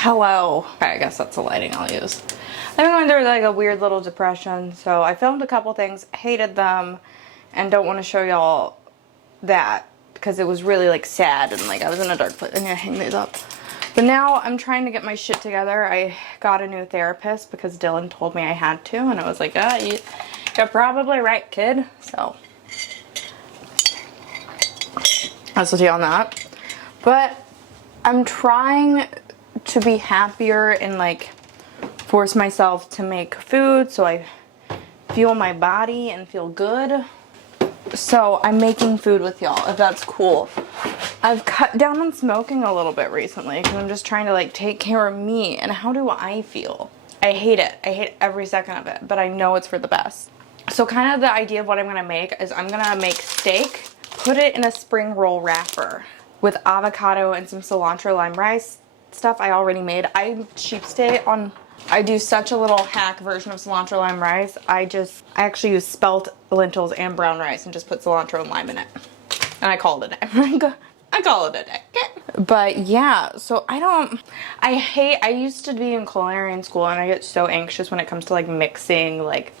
Hello. Okay, I guess that's the lighting I'll use. I've been going through like a weird little depression, so I filmed a couple things, hated them, and don't want to show y'all that because it was really like sad and like I was in a dark place. I'm gonna hang these up. But now I'm trying to get my shit together. I got a new therapist because Dylan told me I had to, and I was like, you're probably right, kid. So that's the deal on that. But I'm trying to be happier and like force myself to make food so I fuel my body and feel good. So I'm making food with y'all, if that's cool. I've cut down on smoking a little bit recently because I'm just trying to like take care of me. And how do I feel? I hate it. I hate every second of it, but I know it's for the best. So kind of the idea of what I'm gonna make is I'm gonna make steak, put it in a spring roll wrapper with avocado and some cilantro lime rice stuff I already made. I cheapskate on, I do such a little hack version of cilantro lime rice. I actually use spelt lentils and brown rice and just put cilantro and lime in it. And I call it a day. I call it a day. But yeah, so I used to be in culinary in school and I get so anxious when it comes to like mixing like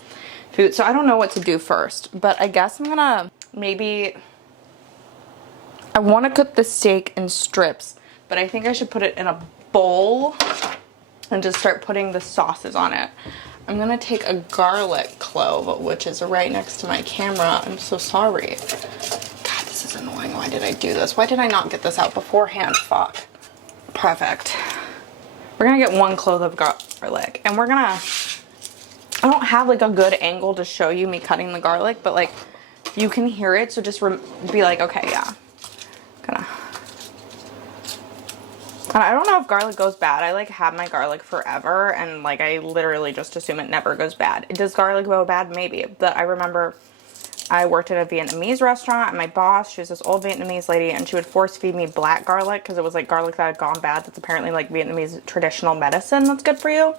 food. So I don't know what to do first, but I guess I'm gonna I want to cook the steak in strips, but I think I should put it in a bowl and just start putting the sauces on it. I'm gonna take a garlic clove, which is right next to my camera. I'm so sorry. God, this is annoying. Why did I do this? Why did I not get this out beforehand? Fuck. Perfect. We're gonna get 1 clove of garlic, and I don't have like a good angle to show you me cutting the garlic, but like you can hear it, so just be like, okay, yeah. And I don't know if garlic goes bad. I like have my garlic forever and like I literally just assume it never goes bad. Does garlic go bad? Maybe. But I remember I worked at a Vietnamese restaurant and my boss, she was this old Vietnamese lady, and she would force feed me black garlic because it was like garlic that had gone bad. That's apparently like Vietnamese traditional medicine that's good for you.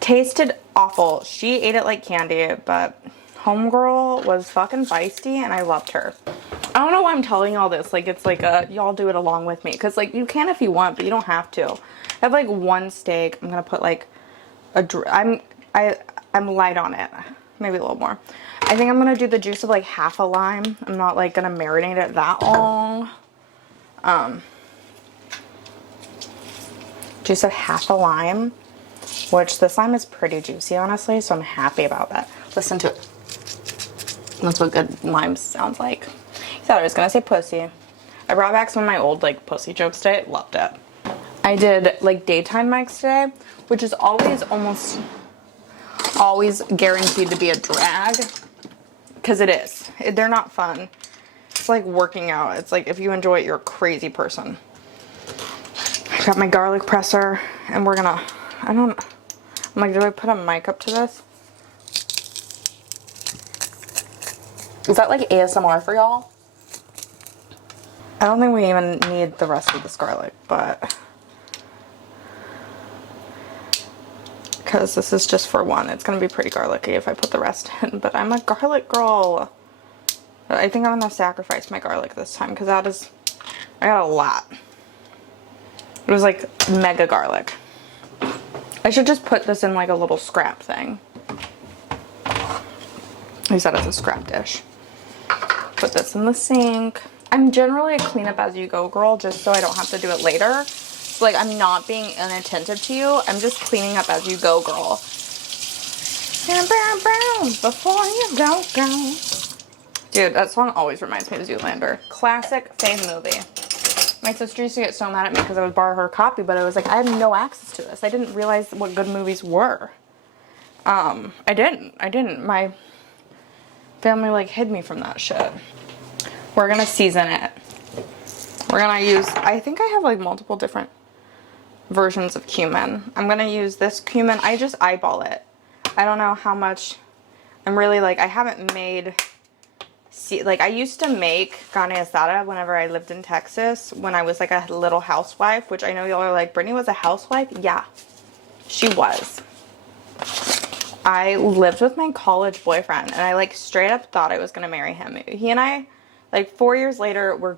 Tasted awful. She ate it like candy, but homegirl was fucking feisty and I loved her. I don't know why I'm telling y'all this. Like, it's like y'all do it along with me. Because, like, you can if you want, but you don't have to. I have, like, 1 steak. I'm going to put, like, I'm light on it. Maybe a little more. I think I'm going to do the juice of, like, half a lime. I'm not, like, going to marinate it that long. Juice of half a lime. Which, this lime is pretty juicy, honestly. So, I'm happy about that. Listen to it. That's what good lime sounds like. I thought I was gonna say pussy. I brought back some of my old like pussy jokes today. Loved it. I did like daytime mics today, which is almost always guaranteed to be a drag, because it is. They're not fun. It's like working out. It's like if you enjoy it, you're a crazy person. I got my garlic presser, and we're gonna. I'm like, do I put a mic up to this? Is that like ASMR for y'all? I don't think we even need the rest of this garlic, but because this is just for one, it's gonna be pretty garlicky if I put the rest in, but I'm a garlic girl. I think I'm gonna sacrifice my garlic this time because I got a lot. It was like mega garlic. I should just put this in like a little scrap thing. I said it's a scrap dish. Put this in the sink. I'm generally a clean up as you go girl, just so I don't have to do it later. So, like, I'm not being inattentive to you. I'm just cleaning up as you go girl. Before you go. Dude, that song always reminds me of Zoolander. Classic fave movie. My sister used to get so mad at me because I would borrow her copy, but I was like, I have no access to this. I didn't realize what good movies were. I didn't. My family like hid me from that shit. We're gonna season it. We're gonna use, I think I have like multiple different versions of cumin. I'm gonna use this cumin. I just eyeball it. I don't know how much. I'm really like, I haven't made, like I used to make carne asada whenever I lived in Texas when I was like a little housewife, which I know y'all are like, Brittany was a housewife? Yeah, she was. I lived with my college boyfriend and I like straight up thought I was gonna marry him. He and I, like 4 years later, we're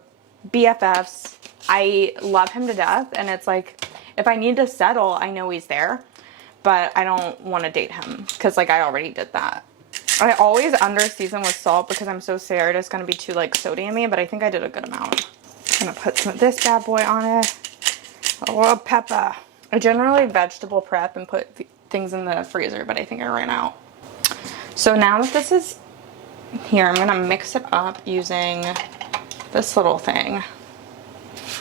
BFFs. I love him to death, and it's like, If I need to settle, I know he's there, but I don't want to date him because like I already did that. I always under season with salt because I'm so scared it's going to be too like sodium-y, but I think I did a good amount. I'm going to put some of this bad boy on it. A little pepper. I generally vegetable prep and put things in the freezer, but I think I ran out. So now that this is here, I'm going to mix it up using this little thing.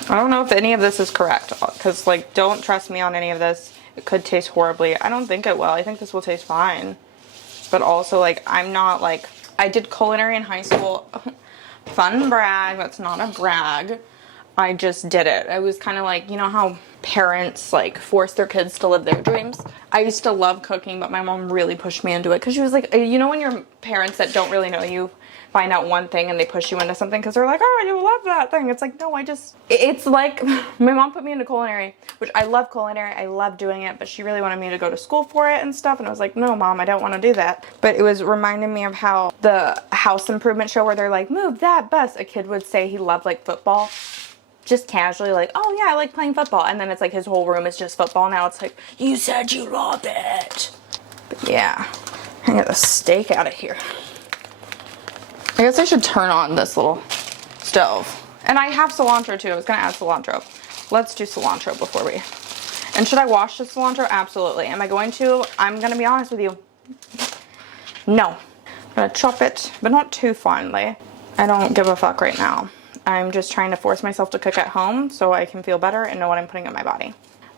I don't know if any of this is correct because like don't trust me on any of this. It could taste horribly. I don't think it will. I think this will taste fine. But also like I'm not like, I did culinary in high school. Fun brag, that's not a brag. I just did it. I was kind of like, you know how parents like force their kids to live their dreams? I used to love cooking, but my mom really pushed me into it because she was like, you know when your parents that don't really know you find out one thing and they push you into something because they're like, oh, I do love that thing. It's like, no, it's like, my mom put me into culinary, which I love culinary. I love doing it, but she really wanted me to go to school for it and stuff. And I was like, no, Mom, I don't want to do that. But it was reminding me of how the house improvement show where they're like, move that bus. A kid would say he loved like football. Just casually like, oh yeah, I like playing football. And then it's like his whole room is just football. Now it's like, you said you love it. But yeah, I get the steak out of here. I guess I should turn on this little stove. And I have cilantro too. I was going to add cilantro. Let's do cilantro before we... And should I wash the cilantro? Absolutely. Am I going to? I'm going to be honest with you. No. I'm going to chop it, but not too finely. I don't give a fuck right now. I'm just trying to force myself to cook at home so I can feel better and know what I'm putting in my body.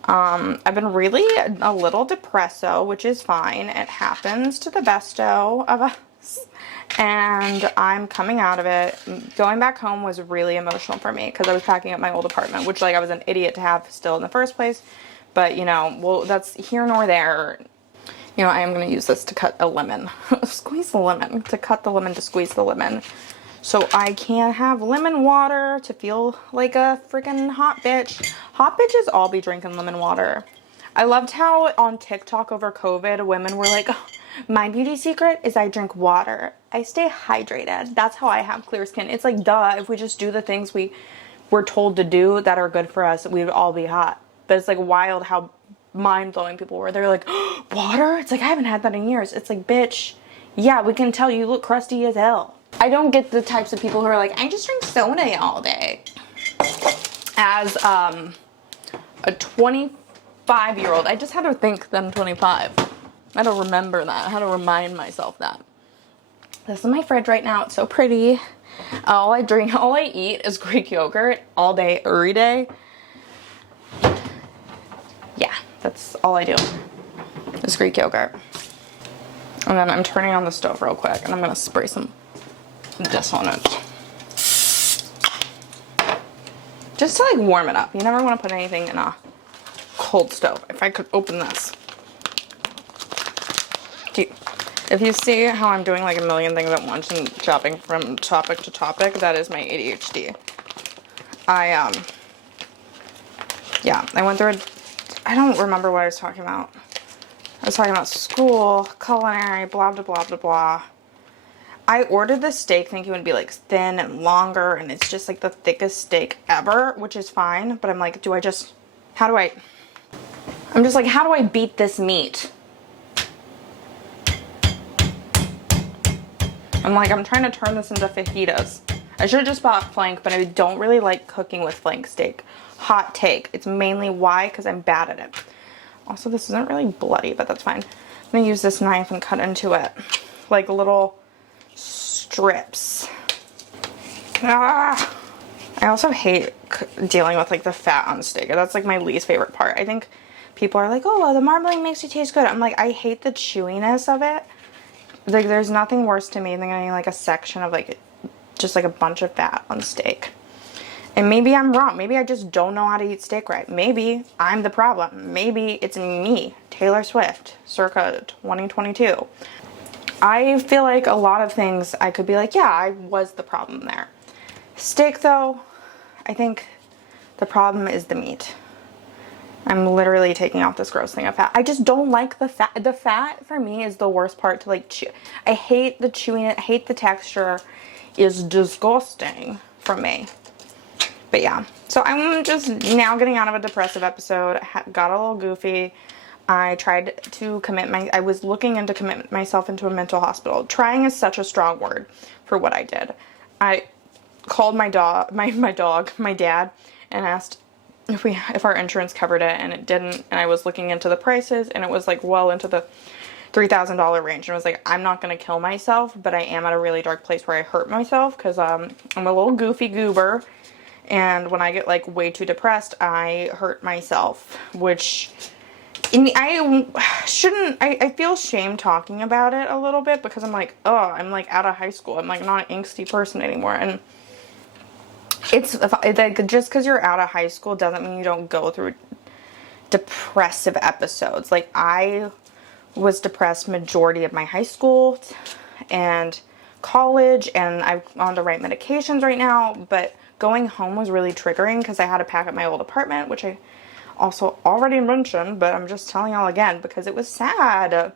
I've been really a little depresso, which is fine. It happens to the besto of us. And I'm coming out of it. Going back home was really emotional for me because I was packing up my old apartment, which like I was an idiot to have still in the first place. But you know, well, that's here nor there. You know, I am going to use this to cut a lemon. Squeeze the lemon. To cut the lemon, to squeeze the lemon. So I can have lemon water to feel like a freaking hot bitch. Hot bitches all be drinking lemon water. I loved how on TikTok over COVID, women were like, oh, my beauty secret is I drink water. I stay hydrated. That's how I have clear skin. It's like, duh, if we just do the things we're told to do that are good for us, we would all be hot. But it's like wild how mind-blowing people were. They're like, oh, water? It's like, I haven't had that in years. It's like, bitch, yeah, we can tell you look crusty as hell. I don't get the types of people who are like, I just drink soda all day. As a 25-year-old, I just had to think that I'm 25. I had to remember that. I had to remind myself that. This is my fridge right now. It's so pretty. All I eat is Greek yogurt all day, every day. Yeah, that's all I do is Greek yogurt. And then I'm turning on the stove real quick and I'm going to spray some this on it. Just to like warm it up. You never want to put anything in a cold stove. If I could open this. If you see how I'm doing like a million things at once and jumping from topic to topic, that is my ADHD. Yeah, I went through I don't remember what I was talking about. I was talking about school, culinary, blah, blah, blah, blah, blah. I ordered this steak thinking it would be like thin and longer, and it's just like the thickest steak ever, which is fine. But I'm like, I'm just like, how do I beat this meat? I'm like, I'm trying to turn this into fajitas. I should have just bought flank, but I don't really like cooking with flank steak. Hot take. It's mainly why, because I'm bad at it. Also, this isn't really bloody, but that's fine. I'm going to use this knife and cut into it like little strips. Ah! I also hate dealing with like the fat on steak. That's like my least favorite part. I think people are like, oh, well, the marbling makes it taste good. I'm like, I hate the chewiness of it. Like, there's nothing worse to me than getting like a section of like just like a bunch of fat on steak. And maybe I'm wrong. Maybe I just don't know how to eat steak right. Maybe I'm the problem. Maybe it's me, Taylor Swift, circa 2022. I feel like a lot of things I could be like, yeah, I was the problem there. Steak, though, I think the problem is the meat. I'm literally taking off this gross thing of fat. I just don't like the fat. The fat, for me, is the worst part to, like, chew. I hate the chewing. I hate the texture. It's disgusting for me. But yeah, so I'm just now getting out of a depressive episode. Got a little goofy. I tried to I was looking into commit myself into a mental hospital. Trying is such a strong word for what I did. I called my dad, and asked if our insurance covered it, and it didn't. And I was looking into the prices, and it was like well into the $3,000 range. And I was like, I'm not gonna kill myself, but I am at a really dark place where I hurt myself because I'm a little goofy goober, and when I get like way too depressed, I hurt myself, which I feel shame talking about it a little bit because I'm like, oh, I'm like out of high school. I'm like not an angsty person anymore. And it's like, just because you're out of high school doesn't mean you don't go through depressive episodes. Like, I was depressed majority of my high school and college, and I'm on the right medications right now, but going home was really triggering because I had to pack up my old apartment, which I also already mentioned, but I'm just telling y'all again because it was sad.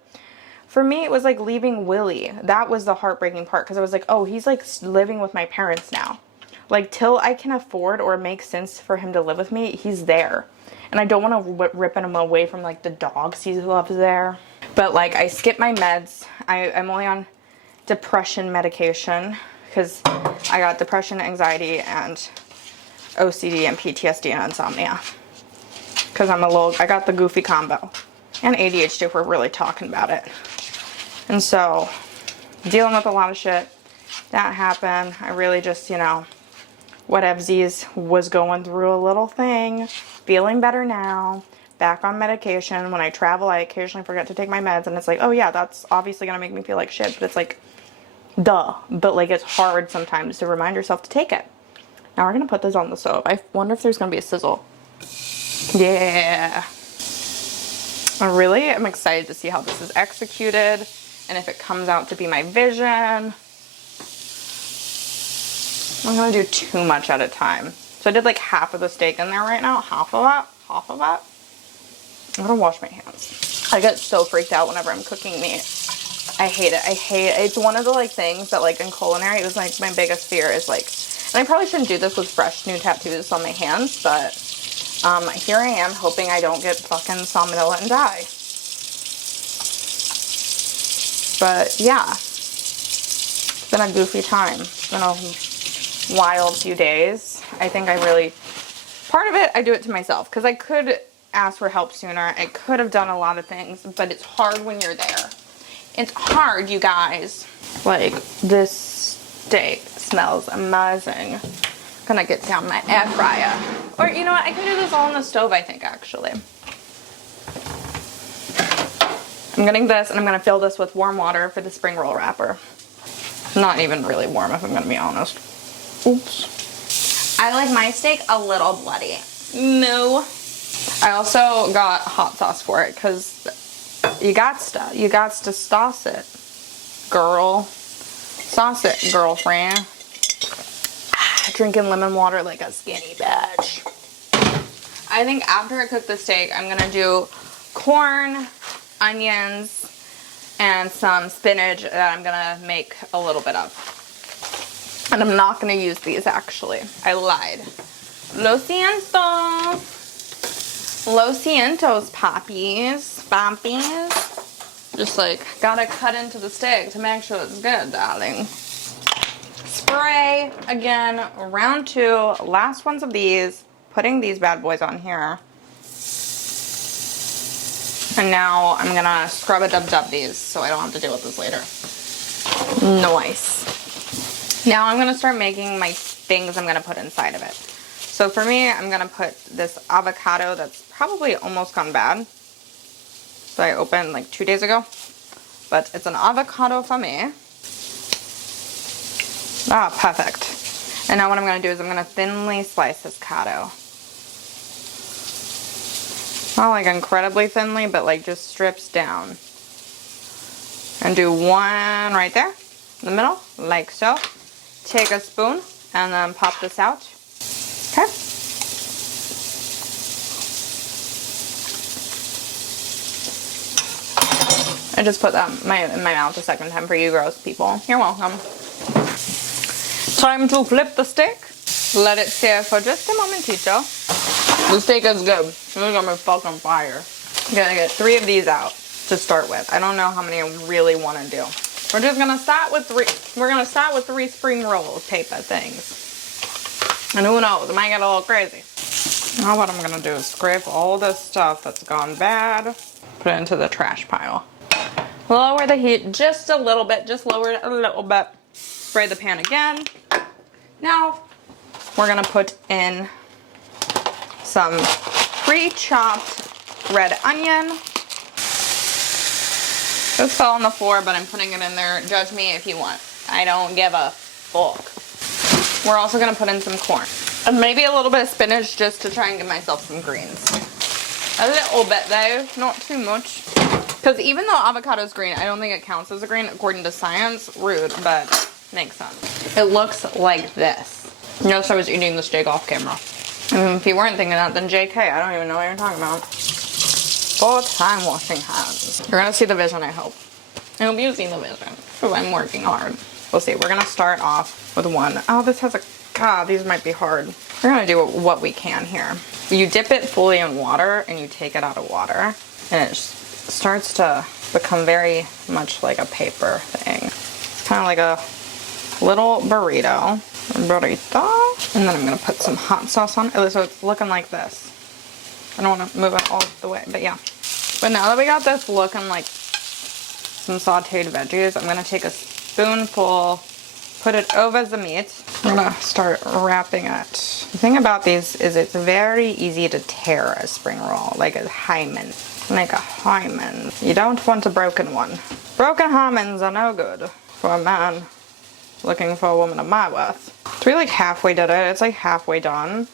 For me, it was like leaving Willie. That was the heartbreaking part because I was like, oh, he's like living with my parents now. Like, till I can afford or make sense for him to live with me, he's there. And I don't want to rip him away from like the dogs he loves there. But like, I skipped my meds. I'm only on depression medication because I got depression, anxiety, and OCD and PTSD and insomnia. Because I got the goofy combo. And ADHD if we're really talking about it. And so, dealing with a lot of shit. That happened. I really just, whatevsies, was going through a little thing. Feeling better now. Back on medication. When I travel, I occasionally forget to take my meds. And it's like, oh yeah, that's obviously going to make me feel like shit. But it's like, duh. But like, it's hard sometimes to remind yourself to take it. Now we're going to put this on the stove. I wonder if there's going to be a sizzle. Yeah. I really am excited to see how this is executed and if it comes out to be my vision. I'm going to do too much at a time. So I did like half of the steak in there right now. Half of that. I'm going to wash my hands. I get so freaked out whenever I'm cooking meat. I hate it. It's one of the like things that like in culinary, it was like my biggest fear is like, and I probably shouldn't do this with fresh new tattoos on my hands, but here I am hoping I don't get fucking salmonella and die. But yeah, it's been a goofy time. It's been a wild few days. I think part of it, I do it to myself because I could ask for help sooner. I could have done a lot of things, but it's hard when you're there. It's hard, you guys. Like, this steak smells amazing. Gonna get down my air fryer. Or, you know what? I can do this all on the stove, I think, actually. I'm getting this, and I'm gonna fill this with warm water for the spring roll wrapper. Not even really warm, if I'm gonna be honest. Oops. I like my steak a little bloody. No. I also got hot sauce for it, because you got to sauce it. Girl. Sauce it, girlfriend. Drinking lemon water like a skinny bitch. I think after I cook the steak, I'm gonna do corn, onions, and some spinach that I'm gonna make a little bit of. And I'm not gonna use these actually. I lied. Lo siento. Lo sientos, poppies. Just like, gotta cut into the steak to make sure it's good, darling. Spray, again, round 2, last ones of these, putting these bad boys on here. And now I'm gonna scrub a dub these so I don't have to deal with this later. Nice. Now I'm gonna start making my things I'm gonna put inside of it. So for me, I'm gonna put this avocado that's probably almost gone bad. So I opened like 2 days ago. But it's an avocado for me. Ah, perfect. And now what I'm going to do is I'm going to thinly slice this avocado. Not like incredibly thinly, but like just strips down. And do one right there in the middle, like so. Take a spoon and then pop this out. Okay. I just put that in my mouth a second time for you gross people. You're welcome. Time to flip the stick. Let it sit for just a momentito. The steak is good. It's gonna be fucking fire. I'm gonna get 3 of these out to start with. I don't know how many I really want to do. We're just gonna start with 3. We're gonna start with 3 spring roll paper things. And who knows, it might get a little crazy. Now what I'm gonna do is scrape all this stuff that's gone bad, put it into the trash pile. Lower the heat just a little bit, just lower it a little bit. Spray the pan again. Now we're gonna put in some pre-chopped red onion. This fell on the floor, but I'm putting it in there. Judge me if you want. I don't give a fuck. We're also gonna put in some corn. And maybe a little bit of spinach just to try and give myself some greens. A little bit though, not too much. Because even though avocado is green, I don't think it counts as a green according to science. Rude, but makes sense. It looks like this. Yes, I was eating the steak off camera. If you weren't thinking that, then JK, I don't even know what you're talking about. Full-time washing hands. You're gonna see the vision, I hope. I hope you see the vision, because I'm working hard. We'll see. We're gonna start off with one. Oh, this has a, God, these might be hard. We're gonna do what we can here. You dip it fully in water, and you take it out of water, and it starts to become very much like a paper thing. It's kind of like a little burrito. And then I'm gonna put some hot sauce on it. So it's looking like this. I don't want to move it all the way, but yeah. But now that we got this looking like some sauteed veggies, I'm gonna take a spoonful, put it over the meat. I'm gonna start wrapping it. The thing about these is it's very easy to tear a spring roll, like a hymen. Like a hymen. You don't want a broken one. Broken hymens are no good for a man looking for a woman of my worth. So we like halfway did it. It's like halfway done.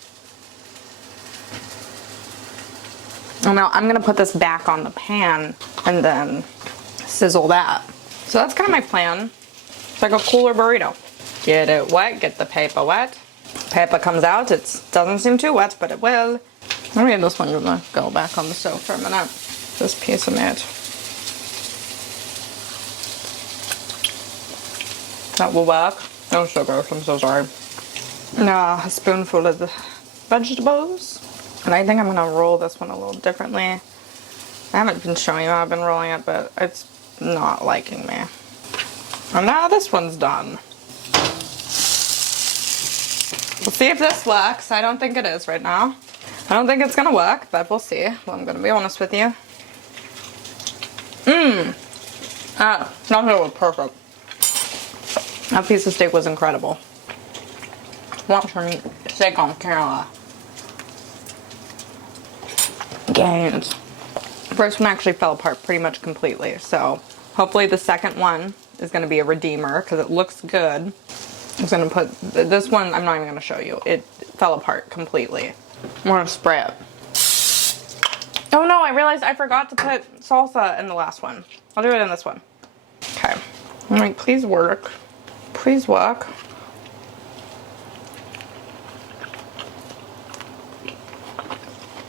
And now I'm gonna put this back on the pan and then sizzle that. So that's kind of my plan. It's like a cooler burrito. Get it wet, get the paper wet. Paper comes out, it doesn't seem too wet, but it will. I'm gonna this one gonna go back on the stove for a minute. This piece of meat. That will work. Oh, so gross, I'm so sorry. Now a spoonful of the vegetables. And I think I'm gonna roll this one a little differently. I haven't been showing you how I've been rolling it, but it's not liking me. And now this one's done. We'll see if this works. I don't think it is right now. I don't think it's gonna work, but we'll see. Well, I'm gonna be honest with you. That was perfect. That piece of steak was incredible. Watch her eat steak on camera. Gains. The first one actually fell apart pretty much completely, so hopefully the second one is going to be a redeemer because it looks good. I'm going to put this one, I'm not even going to show you. It fell apart completely. I'm going to spray it. Oh no, I realized I forgot to put salsa in the last one. I'll do it in this one. Okay. I'm like, please work. Please work.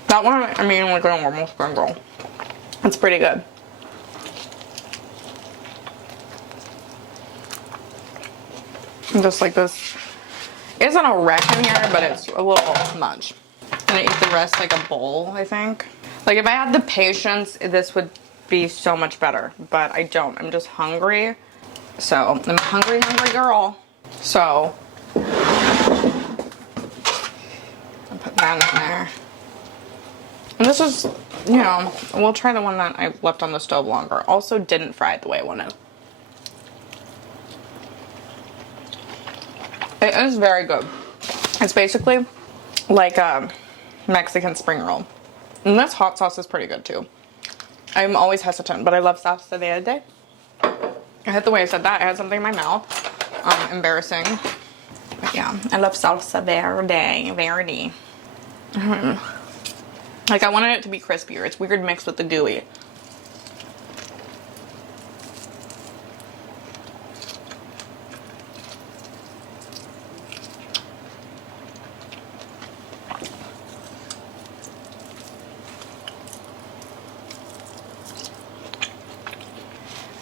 That one, I mean, like a normal spring roll. It's pretty good. Just like this. It isn't a wreck in here, but it's a little much. I'm gonna eat the rest like a bowl, I think. Like if I had the patience, this would be so much better, but I don't. I'm just hungry. So, I'm a hungry girl. So, I'll put that in there. And this is, you know, we'll try the one that I left on the stove longer. Also didn't fry it the way I wanted. It is very good. It's basically like a Mexican spring roll. And this hot sauce is pretty good too. I'm always hesitant, but I love salsa verde. I hit the way I said that. I had something in my mouth. Embarrassing. But yeah, I love salsa verde. Like I wanted it to be crispier. It's weird mixed with the gooey.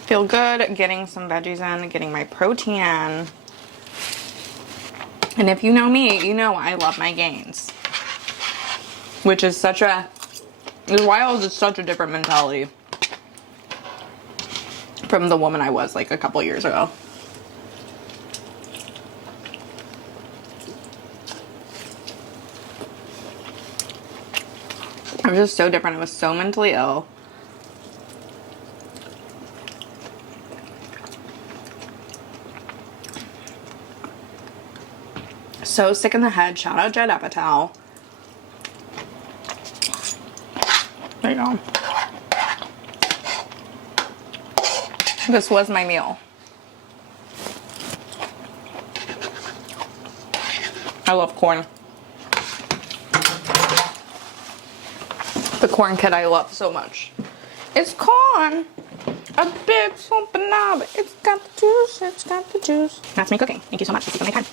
Feel good getting some veggies in, getting my protein. And if you know me, you know I love my gains. Which is such a... Wild is such a different mentality from the woman I was like a couple years ago. I was just so different. I was so mentally ill. So sick in the head. Shout out Judd Apatow. There you go. This was my meal. I love corn. The corn kid I love so much. It's corn. A big something now, but it's got the juice. It's got the juice. That's me cooking. Thank you so much for taking my time.